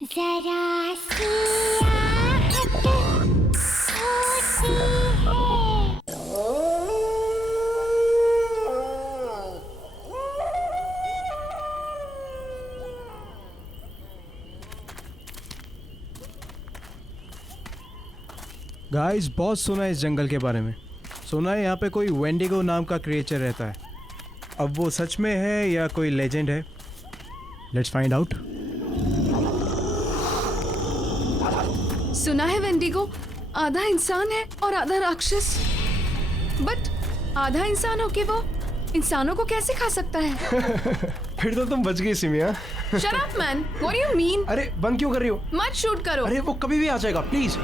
जरा सी आहट होती गाइस, बहुत सुना है इस जंगल के बारे में। सुना है यहाँ पे कोई वेंडिगो नाम का क्रिएचर रहता है। अब वो सच में है या कोई लेजेंड है? Let's find out. सुना है वेंडिगो आधा इंसान है और आधा राक्षस। बट आधा इंसान होके वो इंसानों को कैसे खा सकता है? फिर तो तुम बच गई सिमिया। Shut up man, what do you mean? अरे बंद क्यों कर रही हो? मत शूट करो। अरे वो कभी भी आ जाएगा, प्लीज।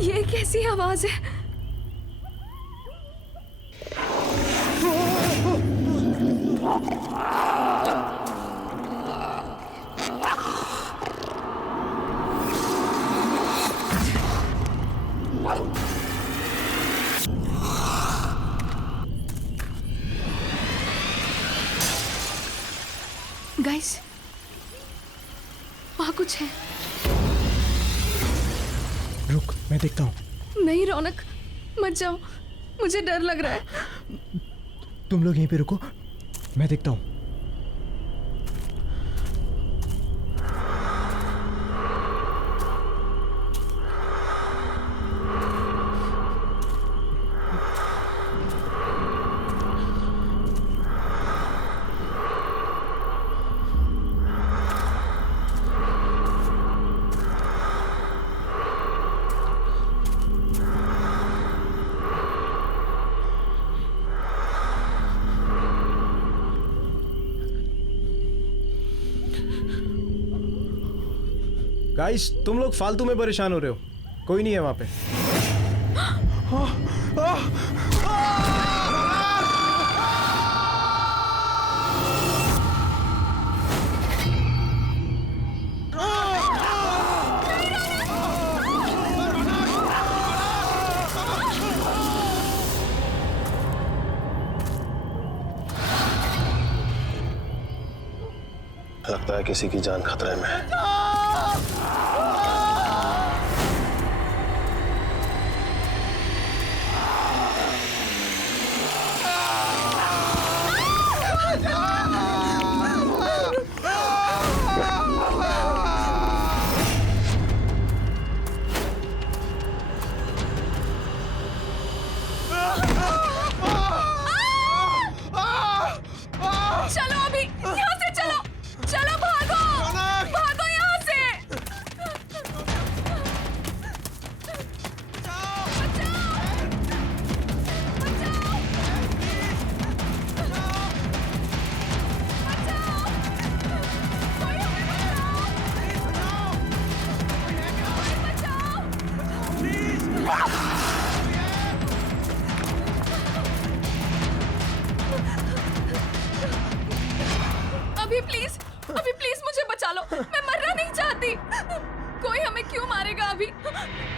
ये कैसी आवाज है? गाइस, वहाँ कुछ है। रुक, मैं देखता हूँ। नहीं रौनक, मत जाओ, मुझे डर लग रहा है। तुम लोग यहीं पे रुको, मैं देखता हूँ। गाइस, तुम लोग फालतू में परेशान हो रहे हो। कोई नहीं है वहां पे। लगता है किसी की जान खतरे में है। चलो अभी यहाँ से चलो, चलो भागो, भागो यहाँ से। अभी प्लीज मुझे बचा लो, मैं मरना नहीं चाहती। कोई हमें क्यों मारेगा अभी?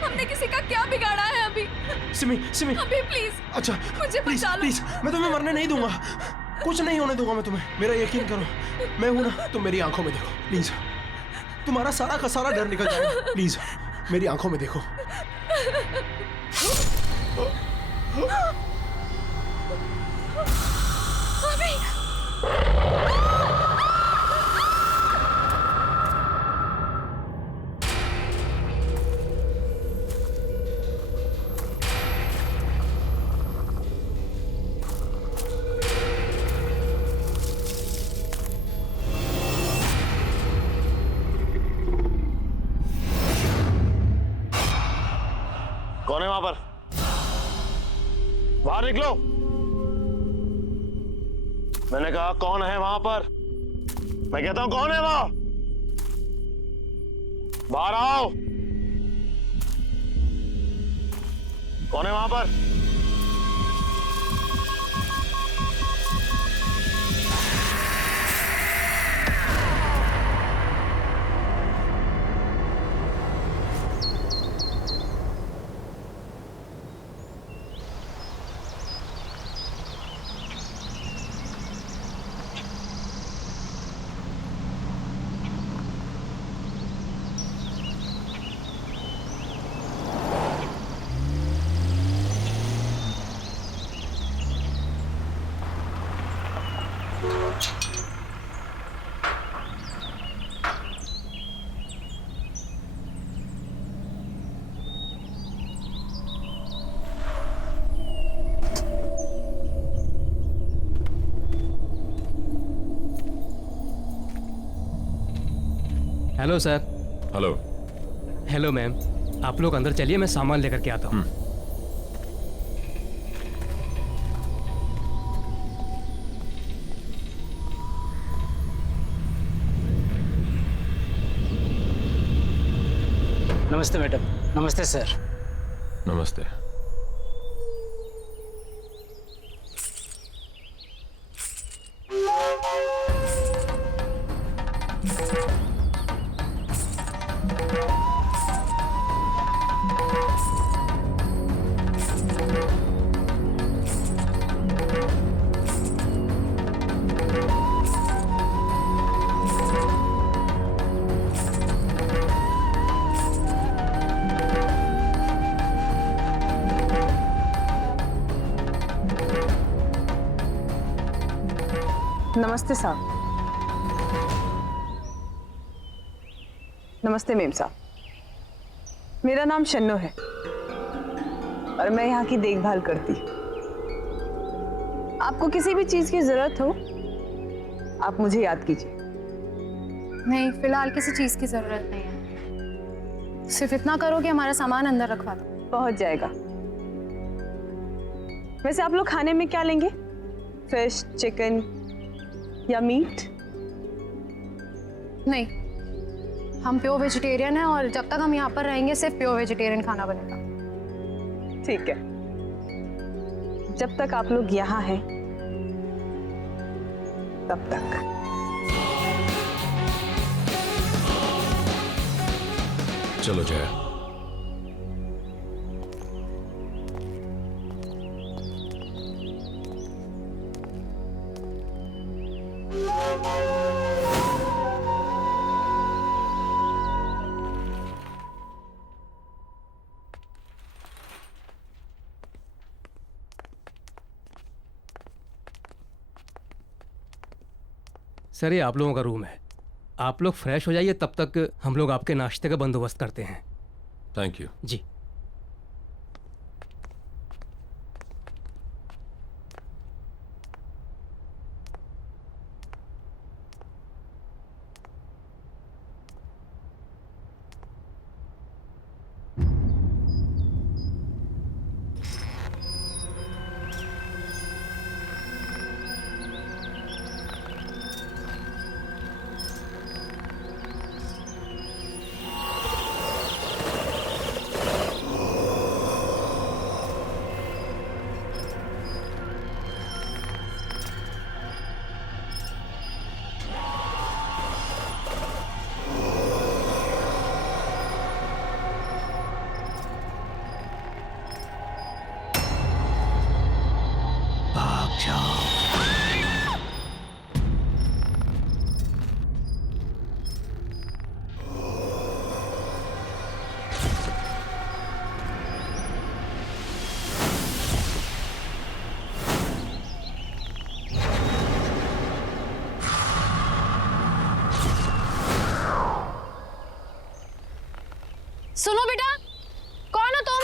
हमने किसी का क्या बिगाड़ा है अभी? सिमी, अभी प्लीज, अच्छा मुझे बचा लो। प्लीज, मैं तुम्हें मरने नहीं दूंगा। कुछ नहीं होने दूंगा मैं तुम्हें। मेरा यकीन करो, मैं हूं ना। तुम मेरी आंखों में देखो प्लीज। तुम्हारा सारा का सारा डर निकल जाएगा। प्लीज मेरी आंखों में देखो। अभी कौन है वहां पर? बाहर निकलो। मैंने कहा कौन है वहां पर? मैं कहता हूं कौन है वहां? बाहर आओ। कौन है वहां पर? Hello sir. Hello. Hello ma'am, आप लोग अंदर चलिए, मैं सामान लेकर के आता हूँ। नमस्ते मैडम। नमस्ते सर। नमस्ते। नमस्ते साहब। नमस्ते मेम साहब, मेरा नाम शन्नो है और मैं यहाँ की देखभाल करती हूँ। आपको किसी भी चीज की जरूरत हो आप मुझे याद कीजिए। नहीं, फिलहाल किसी चीज की जरूरत नहीं है। सिर्फ इतना करो कि हमारा सामान अंदर रखवा दो। पहुंच जाएगा। वैसे आप लोग खाने में क्या लेंगे? फिश, चिकन या मीट? नहीं, हम प्योर वेजिटेरियन हैं और जब तक हम यहाँ पर रहेंगे सिर्फ प्योर वेजिटेरियन खाना बनेगा। ठीक है, जब तक आप लोग यहाँ हैं तब तक। चलो जया। सर ये आप लोगों का रूम है, आप लोग फ्रेश हो जाइए, तब तक हम लोग आपके नाश्ते का बंदोबस्त करते हैं। Thank you. जी। सुनो बेटा, कौन हो तुम?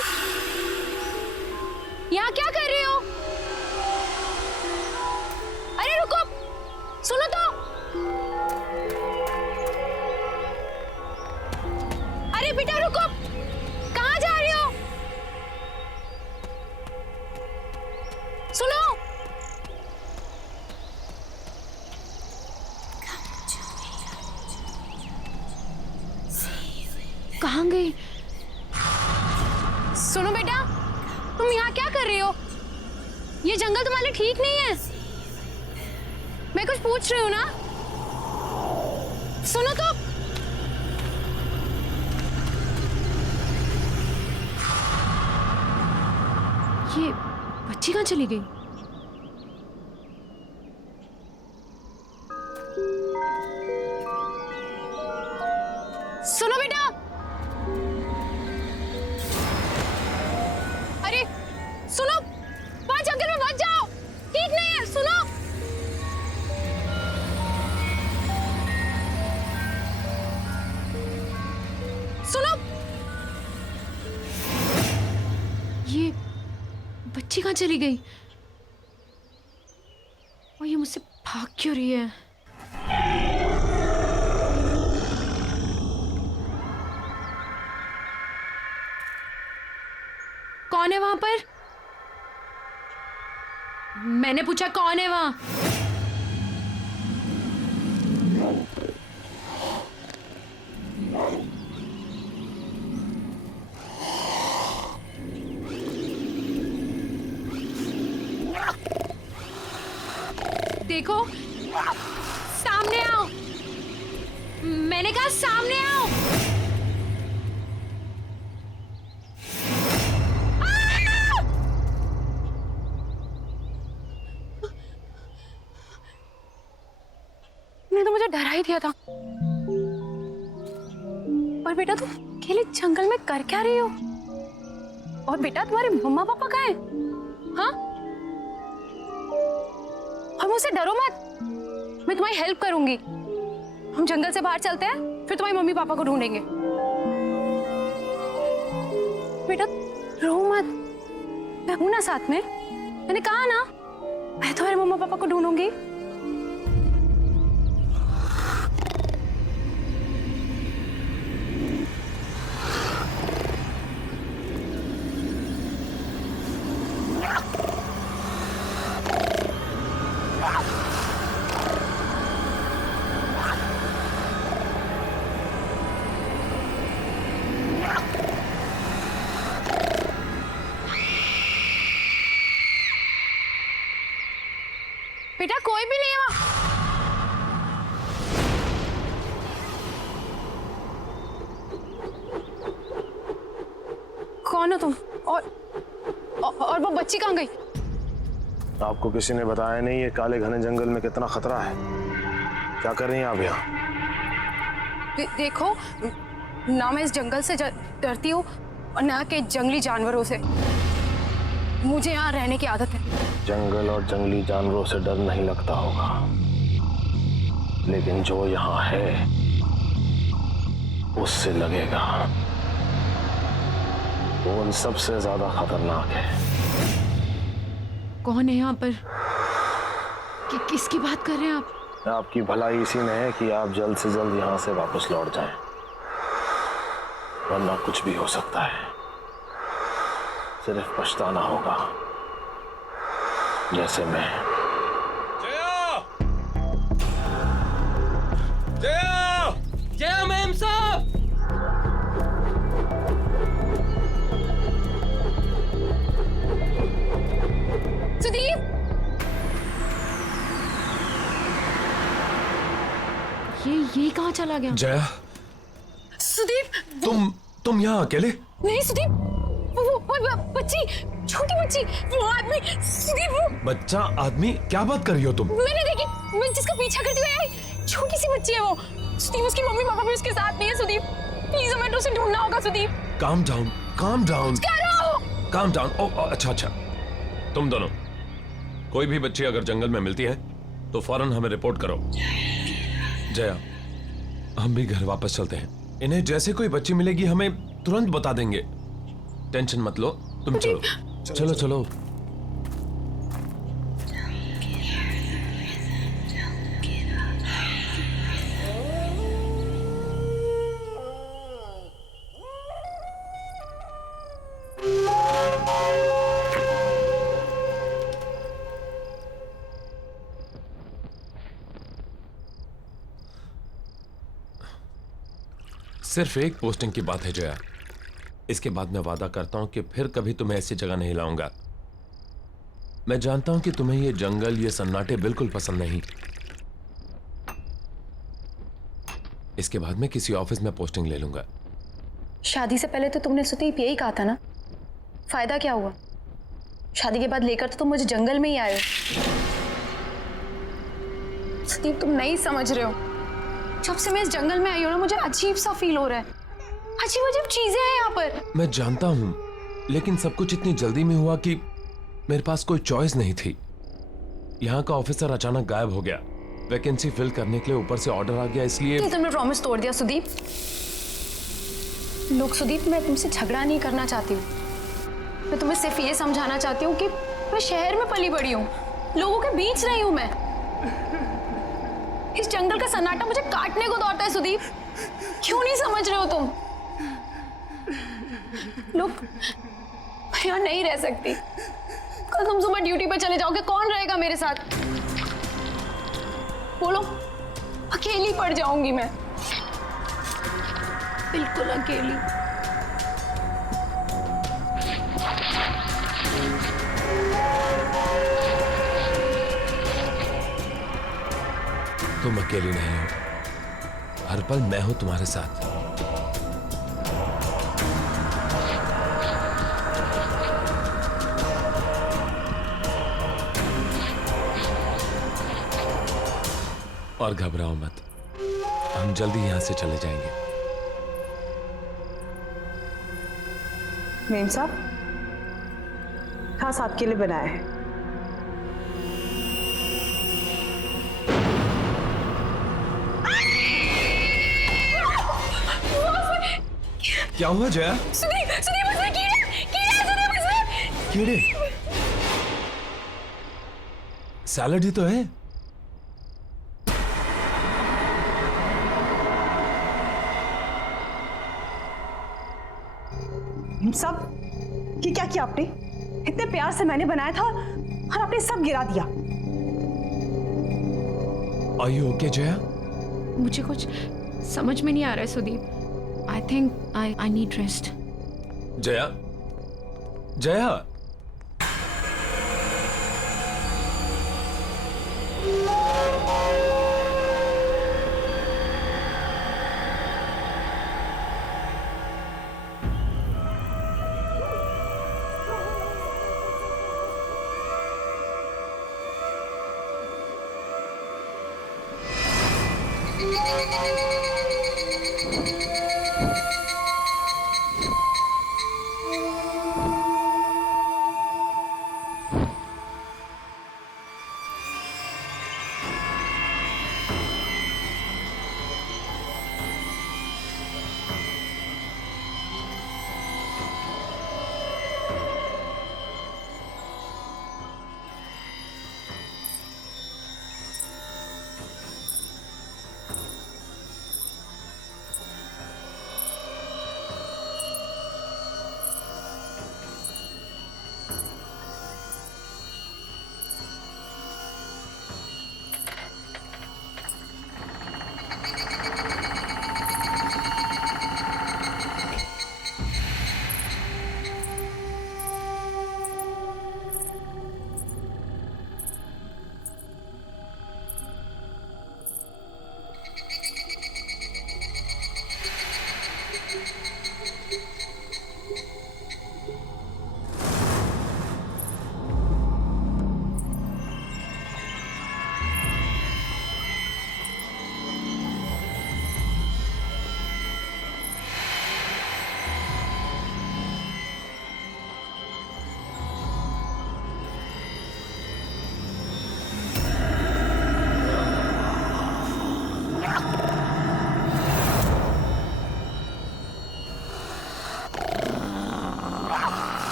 यहाँ क्या कर रही हो? अरे रुको, सुनो तो। अरे बेटा रुको, कहाँ जा रही हो? सुनो। कहाँ गई? सुनो बेटा, तुम यहाँ क्या कर रही हो? ये जंगल तुम्हारे लिए ठीक नहीं है। मैं कुछ पूछ रही हूँ ना, सुनो तो। ये बच्ची कहाँ चली गई? सुनो बेटा। अरे सुनो, वहां जंगल में मत जाओ, ठीक नहीं है। सुनो। सुनो। ये बच्ची कहाँ चली गई? और ये मुझसे भाग क्यों रही है? कौन है वहां पर? मैंने पूछा कौन है वहां? देखो, सामने आओ। मैंने कहा सामने आओ। तो मुझे डरा ही दिया था। और बेटा तुम अकेले जंगल में कर क्या रही हो? और बेटा तुम्हारे मम्मा पापा कहाँ हैं? हाँ? और मुझसे डरो मत, मैं तुम्हारी हेल्प करूंगी। हम जंगल से बाहर चलते हैं, फिर तुम्हारी मम्मी पापा को ढूंढेंगे। बेटा रो मत, मैं हूं ना साथ में। मैंने कहा ना, मैं तुम्हारे मम्मा पापा को ढूंढूंगी। बेटा कोई भी नहीं है वहां। कौन हो तुम? और वो बच्ची कहाँ गई? आपको किसी ने बताया नहीं ये काले घने जंगल में कितना खतरा है? क्या कर रही हैं आप यहाँ? देखो ना, मैं इस जंगल से डरती हूँ और ना के जंगली जानवरों से। मुझे यहाँ रहने की आदत है। जंगल और जंगली जानवरों से डर नहीं लगता होगा, लेकिन जो यहाँ है उससे लगेगा। वो उन सबसे ज्यादा खतरनाक है। कौन है यहाँ पर? किसकी बात कर रहे हैं आप? आपकी भलाई इसी में है कि आप जल्द से जल्द यहाँ से वापस लौट जाएं, वरना कुछ भी हो सकता है। सिर्फ पछताना होगा, जैसे मैं। जया मैम साहब! सुदीप! ये कहाँ चला गया? जया, सुदीप! तुम यहाँ अकेले? नहीं सुदीप, वो बच्ची, छोटी बच्ची, वो आदमी, सुदीप वो। बच्चा आदमी? क्या बात कर रही हो तुम? मैंने देखी, मैं जिसका पीछा करती हुई आई, छोटी सी बच्ची है वो। सुदीप उसकी मम्मी पापा भी उसके साथ नहीं है। सुदीप प्लीज हमें उसे ढूंढना होगा। Sudeep calm down, calm down, क्या रहा हो? Calm down. ओ अच्छा अच्छा, तुम दोनों कोई भी बच्ची अगर जंगल में मिलती है तो फौरन हमें रिपोर्ट करो। जया, हम भी घर वापस चलते हैं। इन्हें जैसे कोई बच्ची मिलेगी हमें तुरंत बता देंगे। टेंशन मत लो, तुम चलो चलो चलो। सिर्फ एक पोस्टिंग की बात है जया, इसके बाद मैं वादा करता हूं कि फिर कभी तुम्हें ऐसी जगह नहीं लाऊंगा। मैं जानता हूं कि तुम्हें ये जंगल, ये सन्नाटे बिल्कुल पसंद नहीं। इसके बाद मैं किसी ऑफिस में पोस्टिंग ले लूंगा। शादी से पहले तो तुमने सुदीप यही कहा था ना, फायदा क्या हुआ? शादी के बाद लेकर तो तुम मुझे जंगल में ही आए हो। सुदीप तुम नहीं समझ रहे हो, जब से मैं इस जंगल में आई हूं ना, मुझे अजीब सा फील हो रहा है। अजीब अजीब चीजें हैं यहाँ पर। मैं जानता हूं, लेकिन सब कुछ इतनी जल्दी में हुआ कि मेरे पास कोई चॉइस नहीं थी। यहाँ का ऑफिसर अचानक गायब हो गया, वैकेंसी फिल करने के लिए ऊपर से ऑर्डर आ गया, इसलिए तुमने प्रॉमिस तोड़ दिया सुदीप। लोग सुदीप, मैं तुमसे झगड़ा नहीं करना चाहती हूँ, मैं तुम्हें सिर्फ ये समझाना चाहती हूँ कि मैं शहर में पली बड़ी हूँ, लोगों के बीच रही हूँ मैं। इस जंगल का सन्नाटा मुझे काटने को दौड़ता है सुदीप, क्यों नहीं समझ रहे हो तुम? लोग मैं यहाँ नहीं रह सकती। कल तुम सुबह ड्यूटी पर चले जाओगे, कौन रहेगा मेरे साथ? बोलो, अकेली पड़ जाऊंगी मैं, बिल्कुल अकेली। तुम अकेली नहीं हो, हर पल मैं हूं तुम्हारे साथ। और घबराओ मत, हम जल्दी यहां से चले जाएंगे। मेम साहब, खास आपके लिए बनाया है। क्या हुआ जया? सुदीप, सुदीप उसमें कीड़े, कीड़े सुदीप उसमें। कीड़े? सैलड ही तो है। सब ये क्या किया आपने? इतने प्यार से मैंने बनाया था और आपने सब गिरा दिया। Are you okay, Jaya? मुझे कुछ समझ में नहीं आ रहा है Sudeep. I think I need rest. Jaya, Jaya,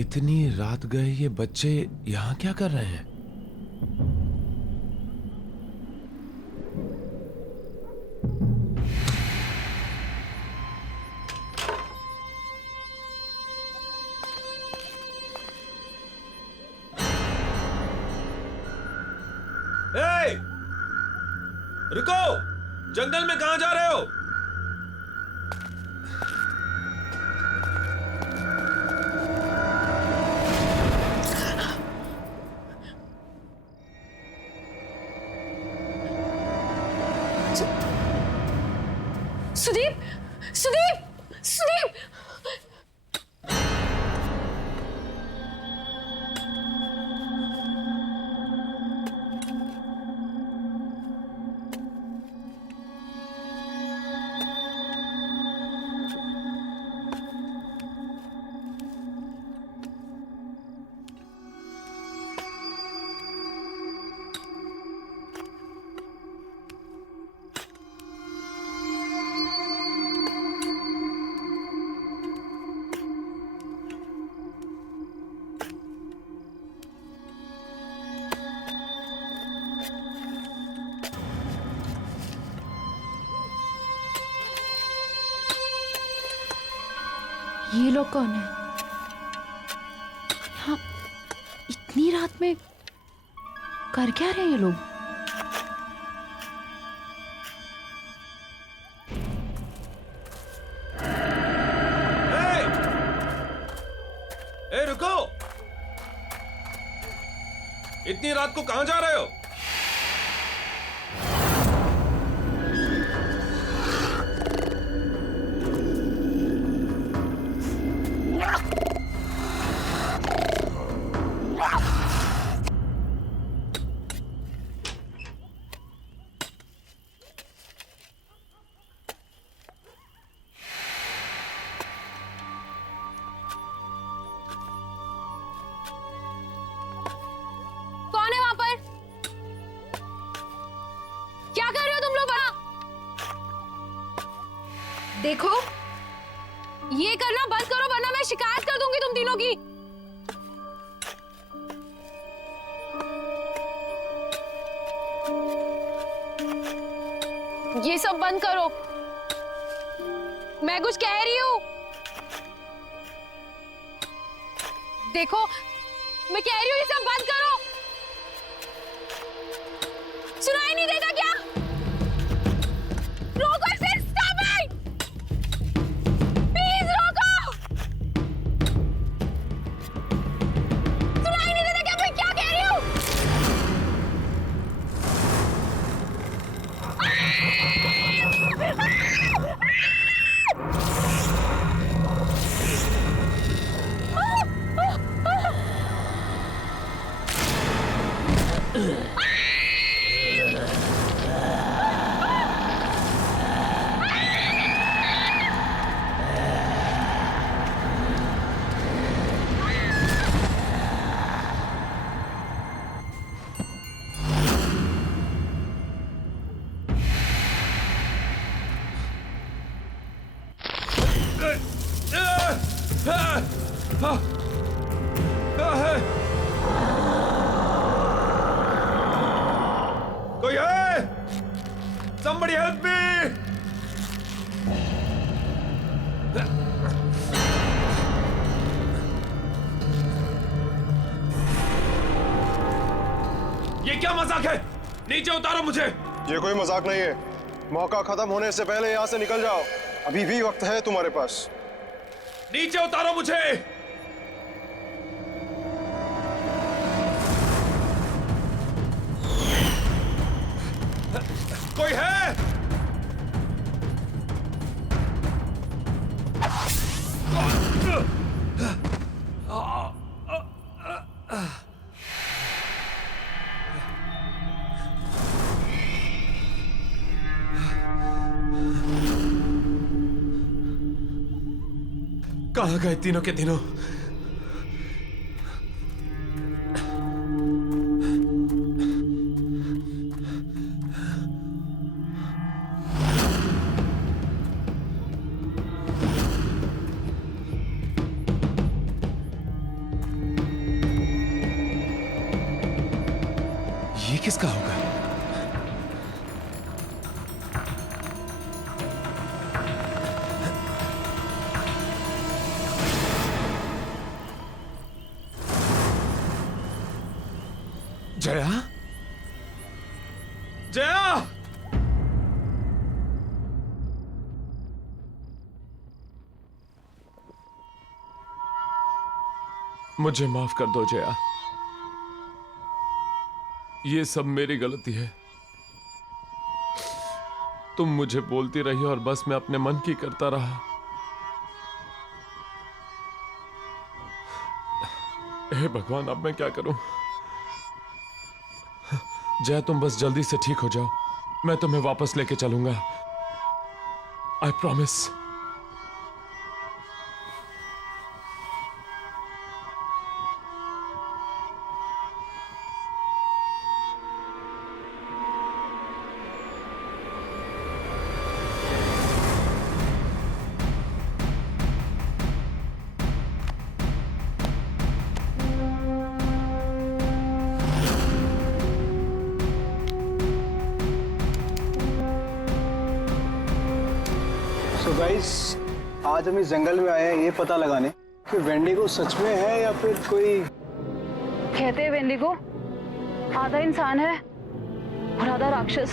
इतनी रात गए ये बच्चे यहां क्या कर रहे हैं? ए! रुको! जंगल में कहां जा रहे हो? सुदीप, सुदीप! सुदीप! ये लोग कौन है? यहाँ इतनी रात में कर क्या रहे हैं ये लोग? ए रुको! इतनी रात को कहां जा रहे हो? कौन है वहां पर? क्या कर रहे हो तुम लोग वहां? देखो, ये करना बंद करो वरना मैं शिकायत कर दूंगी तुम तीनों की। ये सब बंद करो। मैं कुछ कह रही हूं। देखो, मैं कह रही हूं ये सब बंद करो। सुनाई नहीं देता क्या? रोको इसे, स्टॉप इट! प्लीज रोको! सुनाई नहीं देता क्या मैं क्या कह रही हूं? कोई है? Somebody help me! ये क्या मजाक है? नीचे उतारो मुझे। ये कोई मजाक नहीं है। मौका खत्म होने से पहले यहाँ से निकल जाओ। अभी भी वक्त है तुम्हारे पास। नीचे उतारो मुझे। कोई है? कहाँ गए तीनों के तीनों? ये किसका होगा? जया? जया! मुझे माफ कर दो जया। ये सब मेरी गलती है। तुम मुझे बोलती रही और बस मैं अपने मन की करता रहा। हे भगवान, अब मैं क्या करूं? जया, तुम बस जल्दी से ठीक हो जाओ, मैं तुम्हें वापस लेके चलूंगा। I promise. तो गाइस, आज हम इस जंगल में आए हैं ये पता लगाने कि वेंडिगो सच में है या फिर कोई। कहते हैं वेंडिगो आधा इंसान है और आधा राक्षस।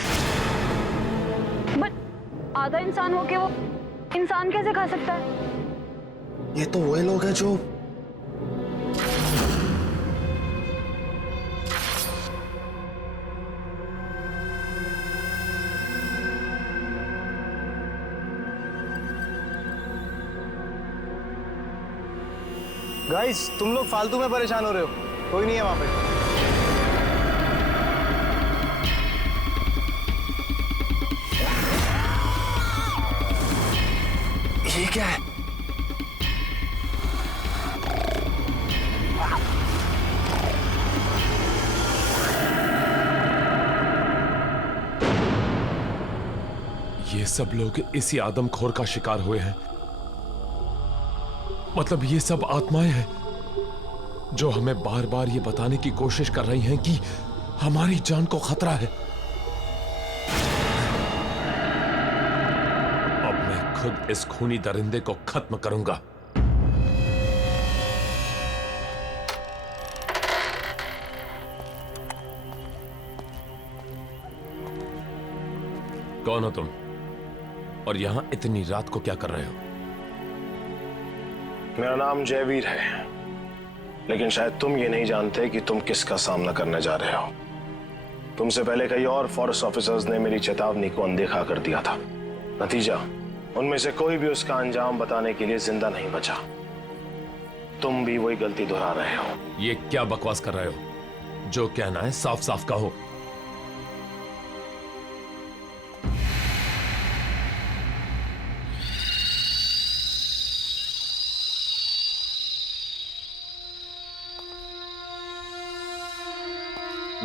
बट आधा इंसान होके वो इंसान कैसे खा सकता है? ये तो वही लोग हैं जो गाइस, तुम लोग फालतू में परेशान हो रहे हो, कोई नहीं है वहां पे। ये क्या है? ये सब लोग इसी आदमखोर का शिकार हुए हैं। मतलब ये सब आत्माएं हैं जो हमें बार बार ये बताने की कोशिश कर रही हैं कि हमारी जान को खतरा है। अब मैं खुद इस खूनी दरिंदे को खत्म करूंगा। कौन हो तुम? और यहां इतनी रात को क्या कर रहे हो? मेरा नाम जयवीर है, लेकिन शायद तुम ये नहीं जानते कि तुम किसका सामना करने जा रहे हो। तुमसे पहले कई और फॉरेस्ट ऑफिसर्स ने मेरी चेतावनी को अनदेखा कर दिया था। नतीजा, उनमें से कोई भी उसका अंजाम बताने के लिए जिंदा नहीं बचा। तुम भी वही गलती दोहरा रहे हो। ये क्या बकवास कर रहे हो? जो कहना है साफ साफ कहो।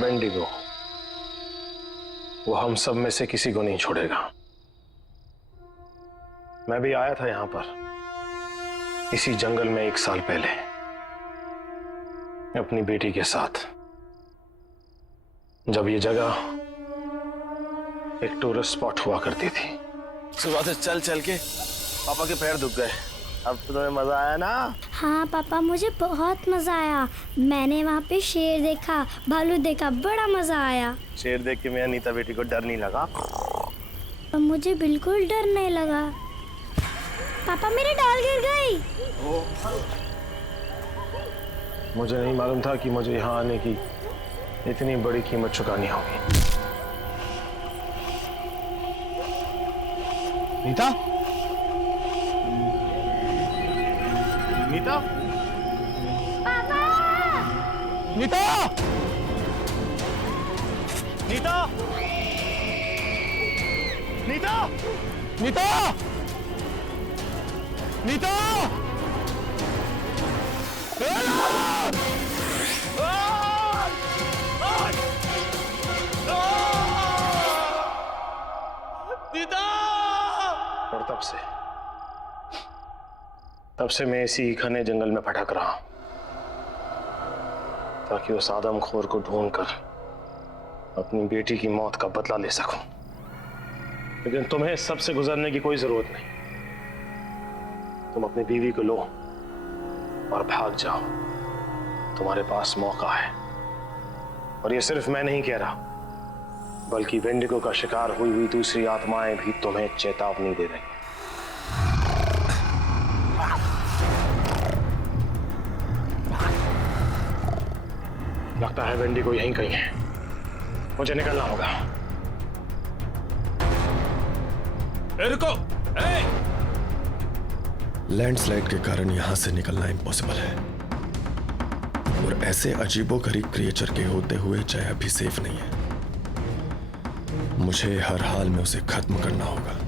वेंडिगो, वो हम सब में से किसी को नहीं छोड़ेगा। मैं भी आया था यहां पर इसी जंगल में 1 साल पहले अपनी बेटी के साथ, जब ये जगह एक टूरिस्ट स्पॉट हुआ करती थी। सुबह से चल चल के पापा के पैर दुख गए। अब तो तुम्हें मजा आया ना? हाँ पापा, मुझे बहुत मजा आया। मैंने वहाँ पे शेर देखा, भालू देखा, बड़ा मजा आया। शेर देख के मेरा नीता बेटी को डर नहीं लगा? मुझे बिल्कुल डर नहीं लगा। पापा, मेरी डाल गिर गई। मुझे नहीं मालूम था कि मुझे यहाँ आने की इतनी बड़ी कीमत चुकानी होगी। नीता? नीता? पापा! नीता! नीता! नीता! नीता! नीता! और तब से मैं इसी घने जंगल में भटक रहा हूं, ताकि उस आदमखोर को ढूंढकर अपनी बेटी की मौत का बदला ले सकूं। लेकिन तुम्हें इस सब से गुजरने की कोई जरूरत नहीं। तुम अपनी बीवी को लो और भाग जाओ। तुम्हारे पास मौका है। और ये सिर्फ मैं नहीं कह रहा, बल्कि वेंडिगो का शिकार हुई हुई दूसरी आत्माएं भी तुम्हें चेतावनी दे रही। लगता है वेंडिगो यहीं कहीं है। मुझे निकलना होगा। रुको! लैंडस्लाइड के कारण यहां से निकलना इम्पॉसिबल है। और ऐसे अजीबोगरीब क्रिएचर के होते हुए जया भी सेफ नहीं है। मुझे हर हाल में उसे खत्म करना होगा।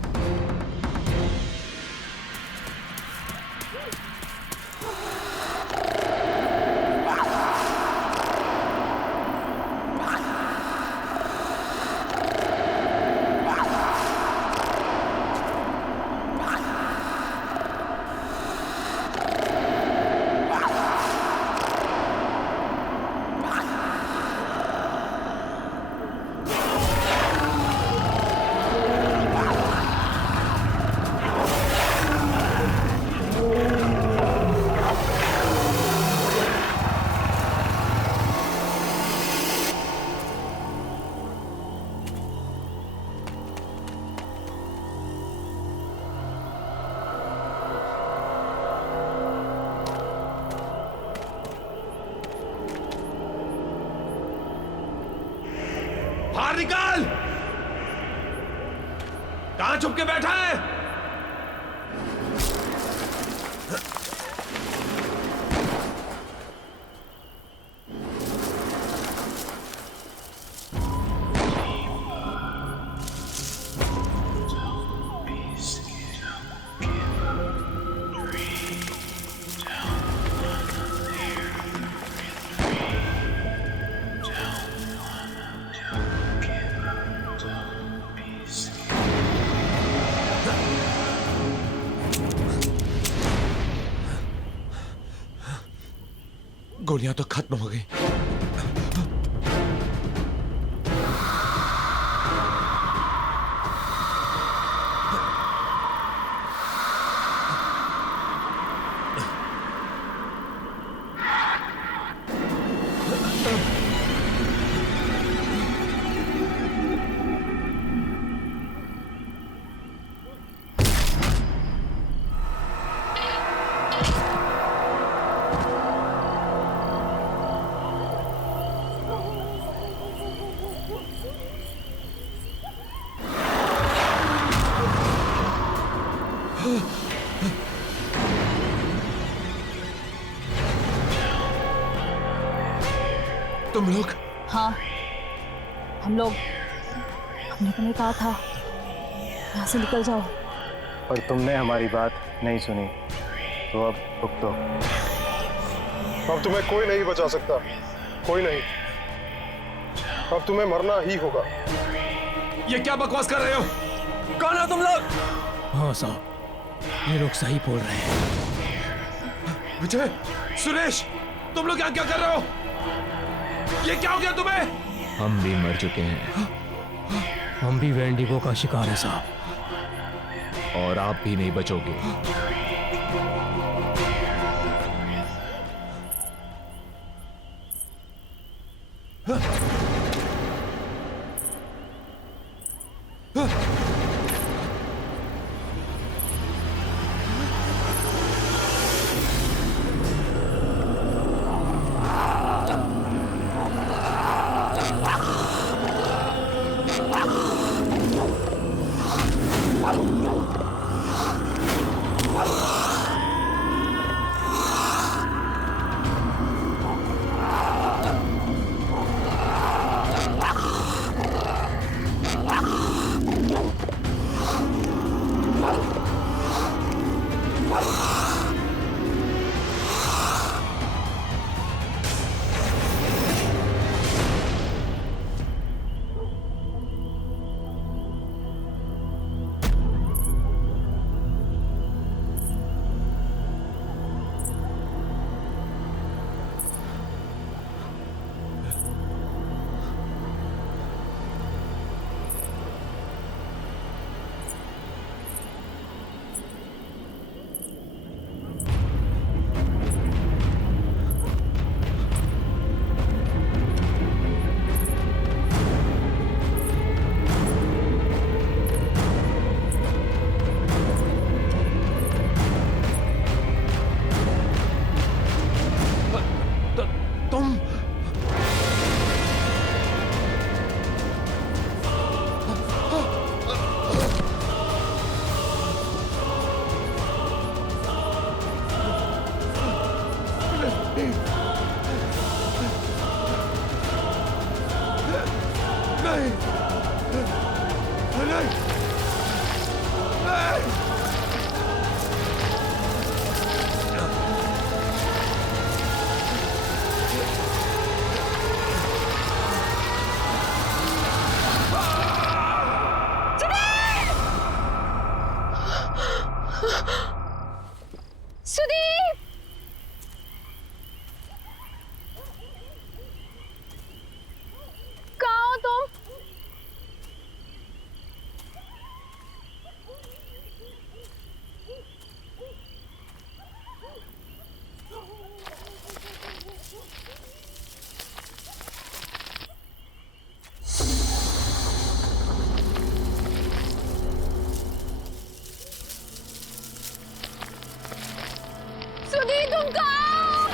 बाहर निकाल! कहां छुप के बैठा है? गोलियां तो खत्म हो गई। तुम लोग? हाँ, हम लोग। हमने तुम्हें कहा था यहाँ से निकल जाओ, और तुमने हमारी बात नहीं सुनी, तो अब भुगतो। अब तुम्हें कोई नहीं बचा सकता, कोई नहीं। अब तुम्हें मरना ही होगा। ये क्या बकवास कर रहे हो? कौन हो तुम लोग? हाँ साहब, ये लोग सही बोल रहे हैं। विजय, सुरेश, तुम लोग यहाँ क्या कर रहे हो? ये क्या हो गया तुम्हें? हम भी मर चुके हैं। हम भी वेंडिगो का शिकार है साहब, और आप भी नहीं बचोगे। सुदीप! कहाँ हो तुम? सुदीप तुम कहाँ हो?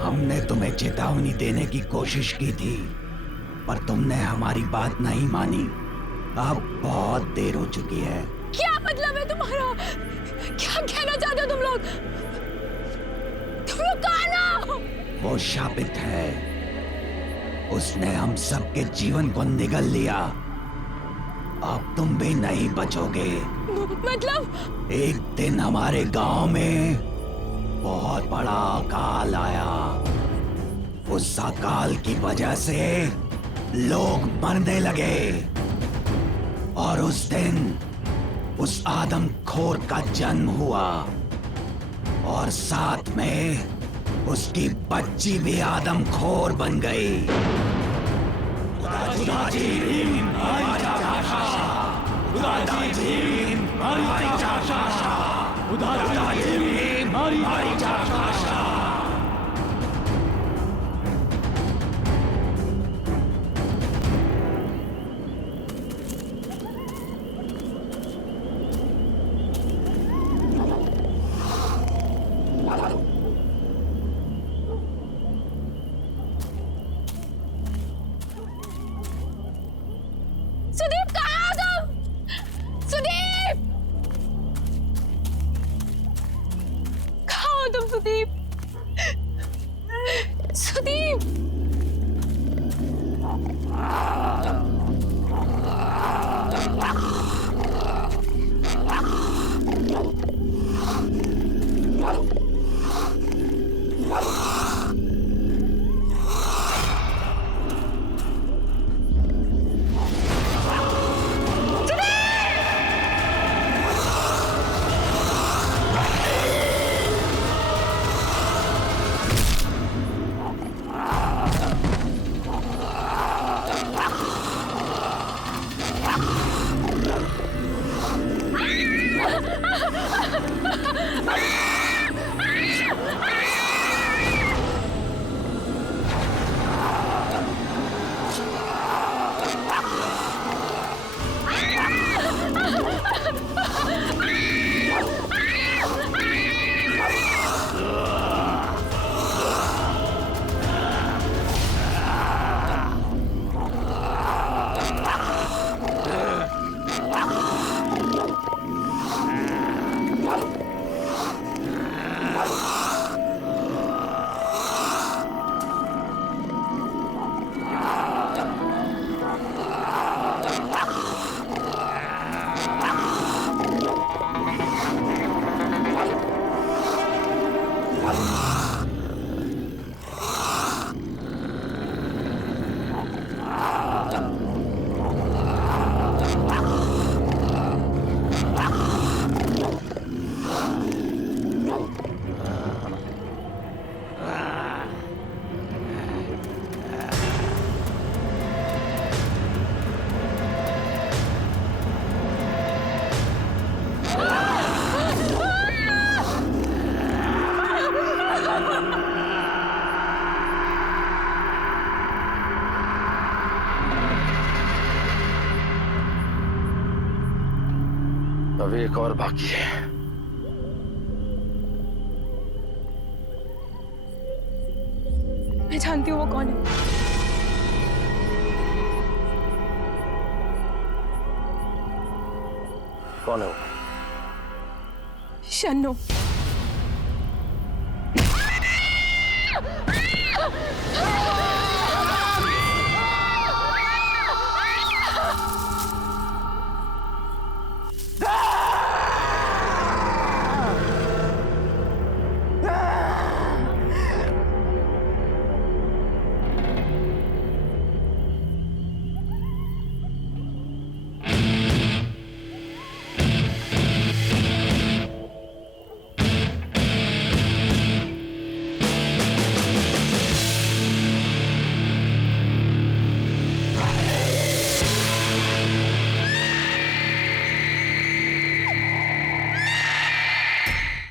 हमने तुम्हें चेतावनी देने की कोशिश की थी, पर तुमने हमारी बात नहीं मानी। अब बहुत देर हो चुकी है। क्या मतलब है तुम्हारा? क्या कहना चाहते हो तुम लोग? तुम लोग कहाँ ना? वो शापित है, उसने हम सबके जीवन को निगल लिया। अब तुम भी नहीं बचोगे। मतलब? एक दिन हमारे गांव में बहुत बड़ा अकाल आया। उस अकाल की वजह से लोग मरने लगे, और उस दिन उस आदमखोर का जन्म हुआ, और साथ में उसकी बच्ची भी आदमखोर बन गई। सुदीप कहाँ हो तुम? सुदीप! कहाँ हो तुम सुदीप? सुदीप! अभी एक और बाकी है। मैं जानती हूँ वो कौन है। कौन है वो? शन्नो।